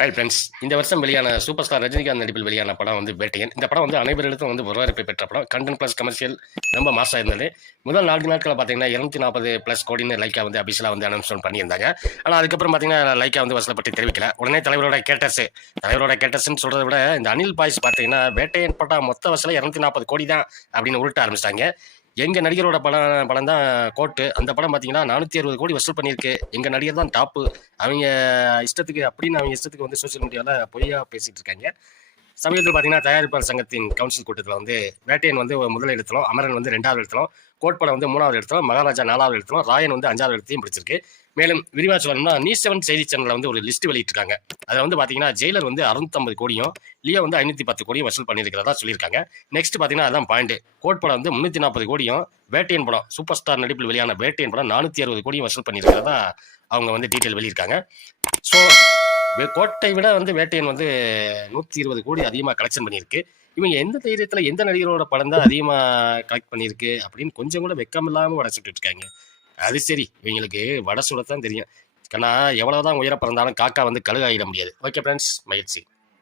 Right friends இந்த வருஷம் வெளியான சூப்பர் ஸ்டார் ரஜினிகாந்த் நடிப்பில் வெளியான படம் வந்து வேட்டையன். இந்த படம் வந்து அனைவரிடத்தும் வந்து வரவேற்பை பெற்ற படம். கண்டென்ட் ப்ளஸ் கமர்ஷியல் ரொம்ப மாசாக இருந்தது. முதல் நான்கு நாட்களில் பார்த்தீங்கன்னா இரநூத்தி நாற்பது ப்ளஸ் கோடின்னு லைக்கா வந்து அபிஷியலாக வந்து அனௌன்ஸ்மெண்ட் பண்ணியிருந்தாங்க ஆனால் அதுக்கப்புறம் பார்த்தீங்கன்னா லைக்கா வந்து வசூலை பற்றி தெரிவிக்கல. உடனே தலைவரோட கேட்டர்ஸ் தலைவரோட கேட்டர்ஸ்னு சொல்கிறத விட இந்த அனில் பாய்ஸ் பார்த்தீங்கன்னா வேட்டையன் படம் மொத்த வசூல இரநூத்தி நாற்பது கோடி தான் அப்படின்னு உருட்ட ஆரம்பிச்சிட்டாங்க. எங்கள் நடிகரோட படம் படம் தான் கோட்டு. அந்த படம் பார்த்தீங்கன்னா நானூற்றி அறுபது கோடி வசூல் பண்ணியிருக்கு. எங்கள் நடிகர் தான் டாப்பு. அவங்க இஷ்டத்துக்கு அப்படின்னு அவங்க இஷ்டத்துக்கு வந்து சோஷியல் மீடியாவில் பொய்யா பேசிகிட்டு இருக்காங்க. சமீபத்தில் பார்த்தீங்கன்னா தயாரிப்பாளர் சங்கத்தின் கவுன்சில் கூட்டத்தில் வந்து வேட்டையன் வந்து முதல் இடத்திலும் அமரன் வந்து ரெண்டாவது இடத்திலும் கோட்படம் வந்து மூணாவது இடத்திலும் மகாராஜா நாலாவது இடத்திலும் ராயன் வந்து அஞ்சாவது இடத்தையும் பிடிச்சிருக்கு மேலும் விரிவாக சொல்லணும்னா நியூஸ் செவன் செய்தி சேனலில் வந்து ஒரு லிஸ்ட் வெளியிட்டிருக்காங்க. அதில் வந்து பார்த்தீங்கன்னா ஜெயிலர் வந்து அறுநூத்தம்பது கோடியும் லியோ வந்து ஐநூற்றி பத்து கோடியும் வசூல் பண்ணியிருக்கிறதா சொல்லியிருக்காங்க. நெக்ஸ்ட் பார்த்தீங்கன்னா அதான் பாயிண்ட் கோட் படம் வந்து முந்நூற்றி நாற்பது கோடியும் வேட்டையன் படம் சூப்பர் ஸ்டார் நடிப்பில் வெளியான வேட்டையன் படம் நானூற்றி அறுபது கோடியும் வசூல் பண்ணியிருக்கிறதா அவங்க வந்து டீட்டெயில் வெளியிருக்காங்க. ஸோ கோட்டை விட வந்து வேட்டையன் வந்து நூற்றி இருபது கோடி அதிகமாக கலெக்ஷன் பண்ணியிருக்கு. இவங்க எந்த தைரியத்தில் எந்த நடிகரோட படம் தான் அதிகமாக கலெக்ட் பண்ணியிருக்கு அப்படின்னு கொஞ்சம் கூட வெக்கம் இல்லாம வடை சுட்டுட்டு இருக்காங்க. அது சரி இவங்களுக்கு வடை சுடத்தான் தெரியும். ஏன்னா எவ்வளவுதான் உயர பிறந்தாலும் காக்கா வந்து கழுகாயிட முடியாது. ஓகே ஃப்ரெண்ட்ஸ் மகிழ்ச்சி.